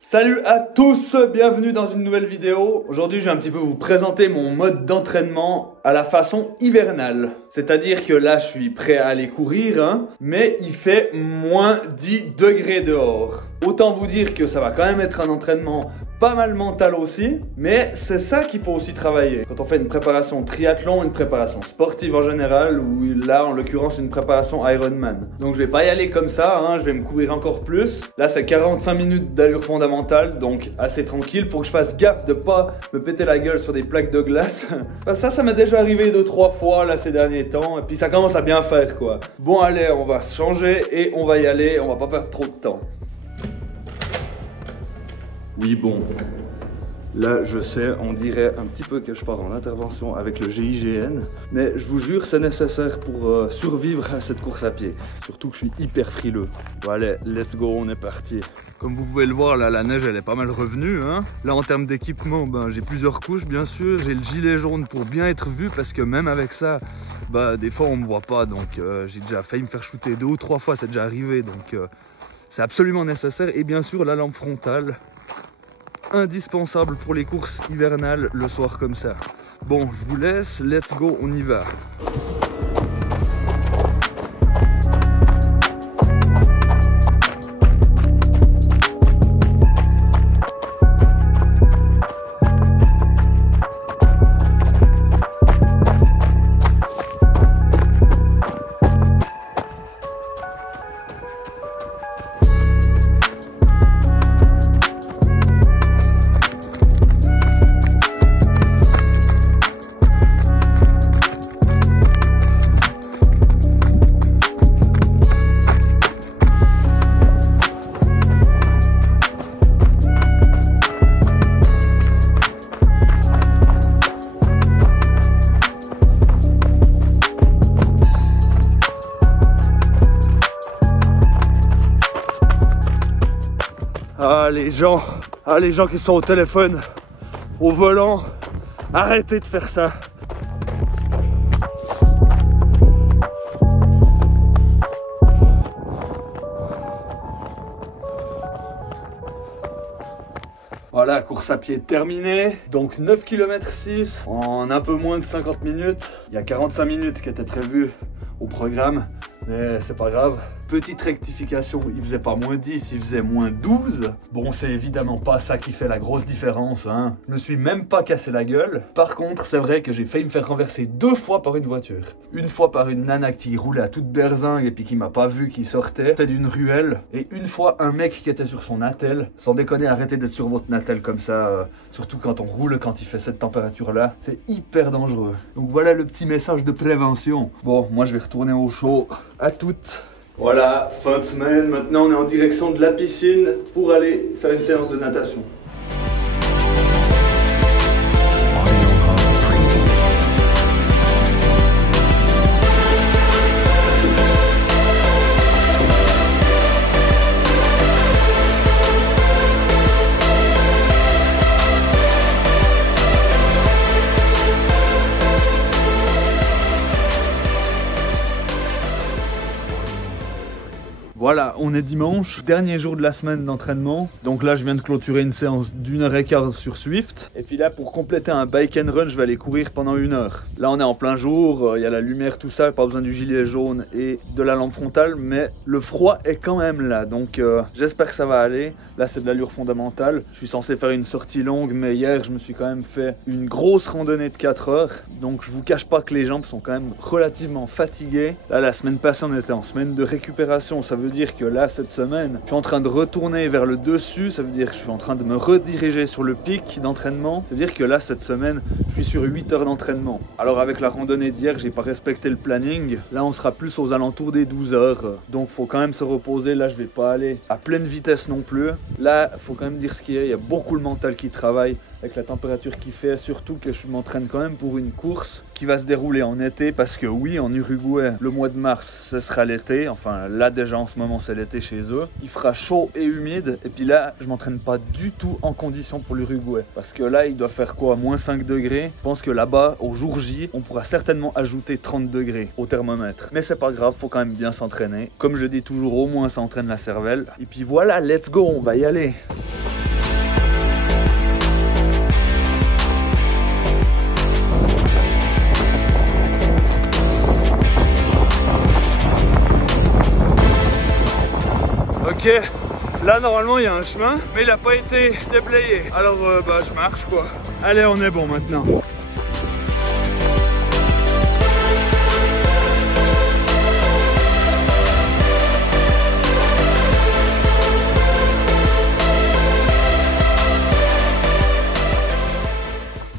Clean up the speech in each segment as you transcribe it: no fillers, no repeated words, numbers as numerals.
Salut à tous, bienvenue dans une nouvelle vidéo. Aujourd'hui, je vais un petit peu vous présenter mon mode d'entraînement à la façon hivernale. C'est-à-dire que là, je suis prêt à aller courir, hein, mais il fait moins 10 degrés dehors. Autant vous dire que ça va quand même être un entraînement pas mal mental aussi, mais c'est ça qu'il faut aussi travailler. Quand on fait une préparation triathlon, une préparation sportive en général, ou là en l'occurrence une préparation Ironman. Donc je vais pas y aller comme ça, hein, je vais me courir encore plus. Là c'est 45 minutes d'allure fondamentale, donc assez tranquille. Faut que je fasse gaffe de pas me péter la gueule sur des plaques de glace. Ça m'est déjà arrivé 2-3 fois là ces derniers temps, et puis ça commence à bien faire quoi. Bon allez, on va se changer et on va y aller, on va pas perdre trop de temps. Oui bon, là je sais, on dirait un petit peu que je pars dans l'intervention avec le GIGN, mais je vous jure c'est nécessaire pour survivre à cette course à pied, surtout que je suis hyper frileux. Bon allez, let's go, on est parti. Comme vous pouvez le voir là, la neige elle est pas mal revenue, hein. Là en termes d'équipement, j'ai plusieurs couches bien sûr, j'ai le gilet jaune pour bien être vu parce que même avec ça, des fois on me voit pas, donc j'ai déjà failli me faire shooter 2 ou 3 fois, c'est déjà arrivé, donc c'est absolument nécessaire. Et bien sûr la lampe frontale, indispensable pour les courses hivernales le soir comme ça. Bon, je vous laisse, let's go, on y va. Les gens qui sont au téléphone, au volant, arrêtez de faire ça. Voilà, course à pied terminée. Donc 9 km 6 en un peu moins de 50 minutes. Il y a 45 minutes qui étaient prévues au programme, mais c'est pas grave. Petite rectification, il faisait pas moins 10, il faisait moins 12. Bon, c'est évidemment pas ça qui fait la grosse différence, hein. Je me suis même pas cassé la gueule. Par contre, c'est vrai que j'ai failli me faire renverser 2 fois par une voiture. Une fois par une nana qui roulait à toute berzingue et puis qui m'a pas vu, qui sortait. C'était d'une ruelle. Et une fois, un mec qui était sur son attel. Sans déconner, arrêtez d'être sur votre attel comme ça. Surtout quand on roule, quand il fait cette température-là. C'est hyper dangereux. Donc voilà le petit message de prévention. Bon, moi je vais retourner au chaud. À toutes. Voilà, fin de semaine, maintenant on est en direction de la piscine pour aller faire une séance de natation. Voilà, on est dimanche, dernier jour de la semaine d'entraînement. Donc là, je viens de clôturer une séance d'1h15 sur Swift. Et puis là, pour compléter un bike and run, je vais aller courir pendant 1 heure. Là, on est en plein jour, il y a la lumière, tout ça, pas besoin du gilet jaune et de la lampe frontale, mais le froid est quand même là. Donc j'espère que ça va aller. Là, c'est de l'allure fondamentale. Je suis censé faire une sortie longue, mais hier, je me suis quand même fait une grosse randonnée de 4 heures. Donc je vous cache pas que les jambes sont quand même relativement fatiguées. Là, la semaine passée, on était en semaine de récupération. Ça veut dire que là, cette semaine, je suis en train de retourner vers le dessus. Ça veut dire que je suis en train de me rediriger sur le pic d'entraînement. Ça veut dire que là, cette semaine, je suis sur 8 heures d'entraînement. Alors avec la randonnée d'hier, j'ai pas respecté le planning. Là, on sera plus aux alentours des 12 heures. Donc faut quand même se reposer. Là, je vais pas aller à pleine vitesse non plus. Là, faut quand même dire ce qu'il y a. Il y a beaucoup le mental qui travaille. avec la température qu'il fait, surtout que je m'entraîne quand même pour une course qui va se dérouler en été parce que oui, en Uruguay, le mois de mars, ce sera l'été. Enfin, là déjà en ce moment, c'est l'été chez eux. Il fera chaud et humide. Et puis là, je m'entraîne pas du tout en condition pour l'Uruguay parce que là, il doit faire quoi, moins 5 degrés. Je pense que là-bas, au jour J, on pourra certainement ajouter 30 degrés au thermomètre. Mais c'est pas grave, faut quand même bien s'entraîner. Comme je dis toujours, au moins ça entraîne la cervelle. Et puis voilà, let's go, on va y aller. Ok, là normalement il y a un chemin, mais il n'a pas été déblayé. Alors je marche quoi. Allez, on est bon maintenant.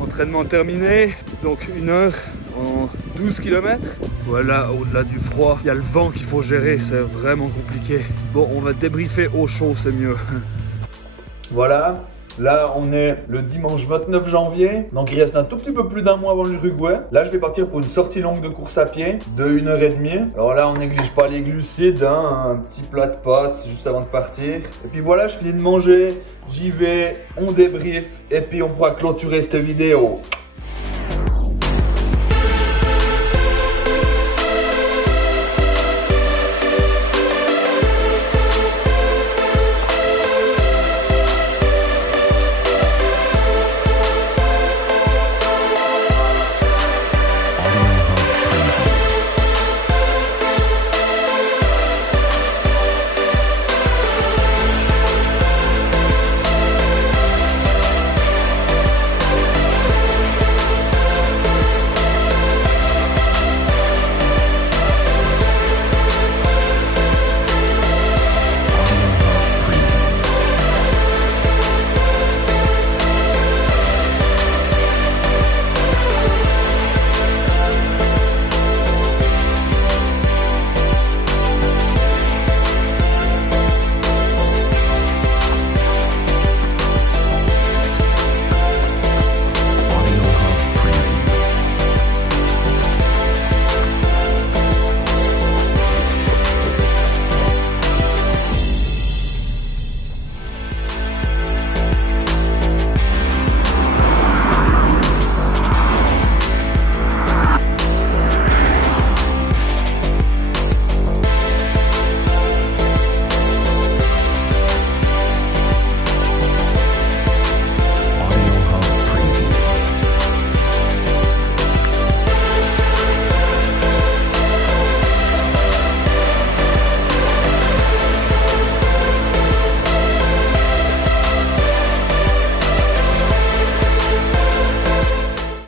Entraînement terminé, donc 1 heure en 12 km. Voilà, au-delà du froid, il y a le vent qu'il faut gérer, c'est vraiment compliqué. Bon, on va débriefer au chaud, c'est mieux. Voilà, là on est le dimanche 29 janvier, donc il reste un tout petit peu plus d'un mois avant l'Uruguay. Là je vais partir pour une sortie longue de course à pied de 1h30. Alors là on néglige pas les glucides, hein, un petit plat de pâtes juste avant de partir. Et puis voilà, je finis de manger, j'y vais, on débrief et puis on pourra clôturer cette vidéo.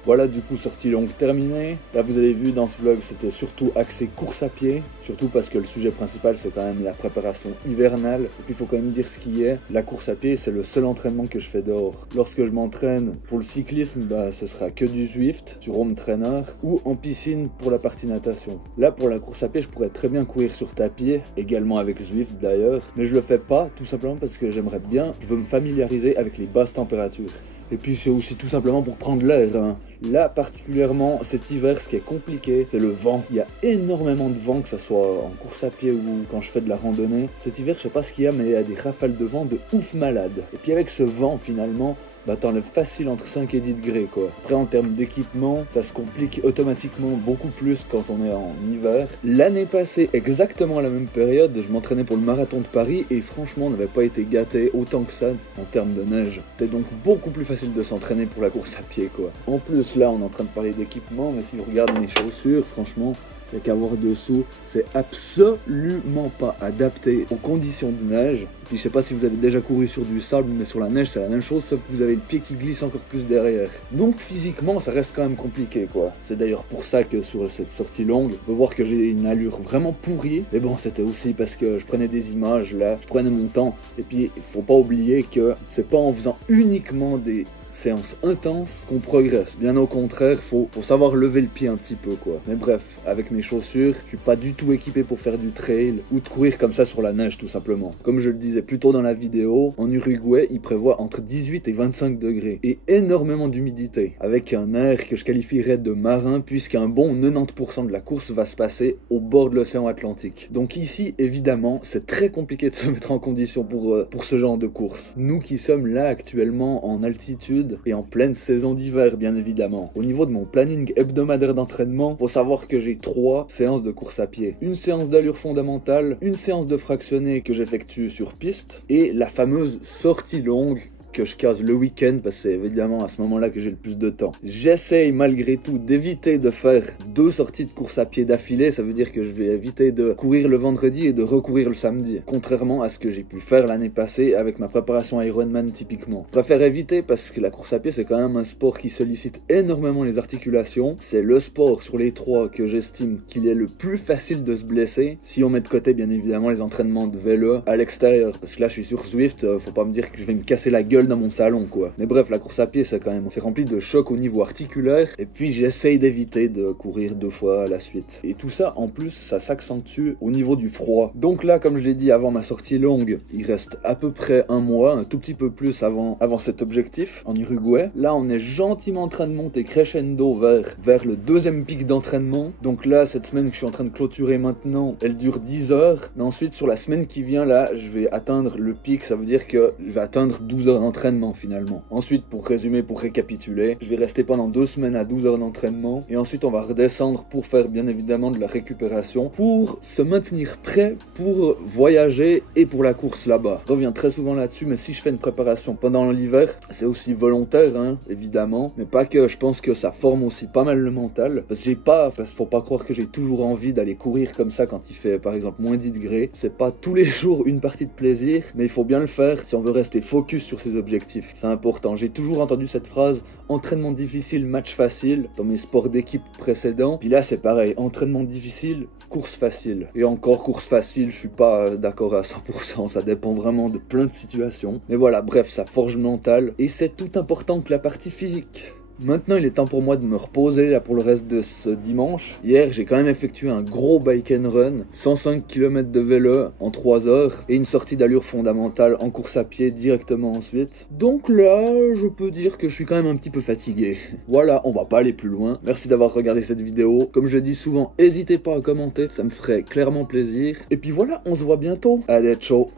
Voilà, du coup, sortie longue terminée. Là, vous avez vu dans ce vlog, c'était surtout axé course à pied. Surtout parce que le sujet principal, c'est quand même la préparation hivernale. Et puis, il faut quand même dire ce qui est. La course à pied, c'est le seul entraînement que je fais dehors. Lorsque je m'entraîne pour le cyclisme, ce sera que du Zwift, sur home trainer, ou en piscine pour la partie natation. Là, pour la course à pied, je pourrais très bien courir sur tapis, également avec Zwift d'ailleurs. Mais je le fais pas, tout simplement parce que j'aimerais bien, je veux me familiariser avec les basses températures. Et puis c'est aussi tout simplement pour prendre l'air, hein. Là particulièrement cet hiver, ce qui est compliqué, c'est le vent. Il y a énormément de vent, que ce soit en course à pied ou quand je fais de la randonnée. Cet hiver, je sais pas ce qu'il y a, mais il y a des rafales de vent de ouf malade. Et puis avec ce vent finalement, t'enlèves facile entre 5 et 10 degrés quoi. Après en termes d'équipement, ça se complique automatiquement beaucoup plus quand on est en hiver. L'année passée, exactement à la même période, je m'entraînais pour le marathon de Paris et franchement on n'avait pas été gâté autant que ça en termes de neige. C'était donc beaucoup plus facile de s'entraîner pour la course à pied quoi. En plus là on est en train de parler d'équipement, mais si vous regardez mes chaussures, franchement, il n'y a qu'à voir dessous, c'est absolument pas adapté aux conditions de neige. Puis je sais pas si vous avez déjà couru sur du sable, mais sur la neige c'est la même chose, sauf que vous avez le pied qui glisse encore plus derrière. Donc physiquement ça reste quand même compliqué quoi. C'est d'ailleurs pour ça que sur cette sortie longue, on peut voir que j'ai une allure vraiment pourrie. Mais bon, c'était aussi parce que je prenais des images là, je prenais mon temps. Et puis il faut pas oublier que c'est pas en faisant uniquement des séance intense qu'on progresse. Bien au contraire, faut savoir lever le pied un petit peu quoi. Mais bref, avec mes chaussures, je suis pas du tout équipé pour faire du trail ou de courir comme ça sur la neige tout simplement. Comme je le disais plus tôt dans la vidéo, en Uruguay, il prévoit entre 18 et 25 degrés et énormément d'humidité, avec un air que je qualifierais de marin puisqu'un bon 90% de la course va se passer au bord de l'océan Atlantique. Donc ici, évidemment, c'est très compliqué de se mettre en condition pour ce genre de course. Nous qui sommes là actuellement en altitude et en pleine saison d'hiver, bien évidemment. Au niveau de mon planning hebdomadaire d'entraînement, faut savoir que j'ai 3 séances de course à pied. Une séance d'allure fondamentale, une séance de fractionné que j'effectue sur piste et la fameuse sortie longue que je case le week-end parce que c'est évidemment à ce moment-là que j'ai le plus de temps. J'essaye malgré tout d'éviter de faire 2 sorties de course à pied d'affilée, ça veut dire que je vais éviter de courir le vendredi et de recourir le samedi, contrairement à ce que j'ai pu faire l'année passée avec ma préparation Ironman typiquement. Je préfère éviter parce que la course à pied c'est quand même un sport qui sollicite énormément les articulations, c'est le sport sur les 3 que j'estime qu'il est le plus facile de se blesser si on met de côté bien évidemment les entraînements de vélo à l'extérieur, parce que là je suis sur Zwift, faut pas me dire que je vais me casser la gueule dans mon salon quoi. Mais bref, la course à pied c'est rempli de chocs au niveau articulaire et puis j'essaye d'éviter de courir 2 fois à la suite. Et tout ça en plus ça s'accentue au niveau du froid. Donc là comme je l'ai dit avant ma sortie longue, il reste à peu près un mois, un tout petit peu plus avant cet objectif en Uruguay. Là on est gentiment en train de monter crescendo vers le 2e pic d'entraînement. Donc là cette semaine que je suis en train de clôturer maintenant, elle dure 10 heures. Mais ensuite sur la semaine qui vient là, je vais atteindre le pic, ça veut dire que je vais atteindre 12 heures d'entraînement finalement. Ensuite, pour résumer, pour récapituler, je vais rester pendant 2 semaines à 12 heures d'entraînement et ensuite on va redescendre pour faire bien évidemment de la récupération pour se maintenir prêt pour voyager et pour la course là-bas. Je reviens très souvent là-dessus, mais si je fais une préparation pendant l'hiver, c'est aussi volontaire hein, évidemment, mais pas que, je pense que ça forme aussi pas mal le mental parce que faut pas croire que j'ai toujours envie d'aller courir comme ça quand il fait par exemple moins 10 degrés. C'est pas tous les jours une partie de plaisir, mais il faut bien le faire si on veut rester focus sur ses objectifs. C'est important. J'ai toujours entendu cette phrase entraînement difficile, match facile dans mes sports d'équipe précédents. Puis là, c'est pareil. Entraînement difficile, course facile. Et encore course facile, je suis pas d'accord à 100%. Ça dépend vraiment de plein de situations. Mais voilà, bref, ça forge le mental. Et c'est tout important que la partie physique. Maintenant, il est temps pour moi de me reposer là pour le reste de ce dimanche. Hier, j'ai quand même effectué un gros bike and run, 105 km de vélo en 3 heures et une sortie d'allure fondamentale en course à pied directement ensuite. Donc là, je peux dire que je suis quand même un petit peu fatigué. Voilà, on va pas aller plus loin. Merci d'avoir regardé cette vidéo. Comme je dis souvent, n'hésitez pas à commenter, ça me ferait clairement plaisir. Et puis voilà, on se voit bientôt. Allez, ciao!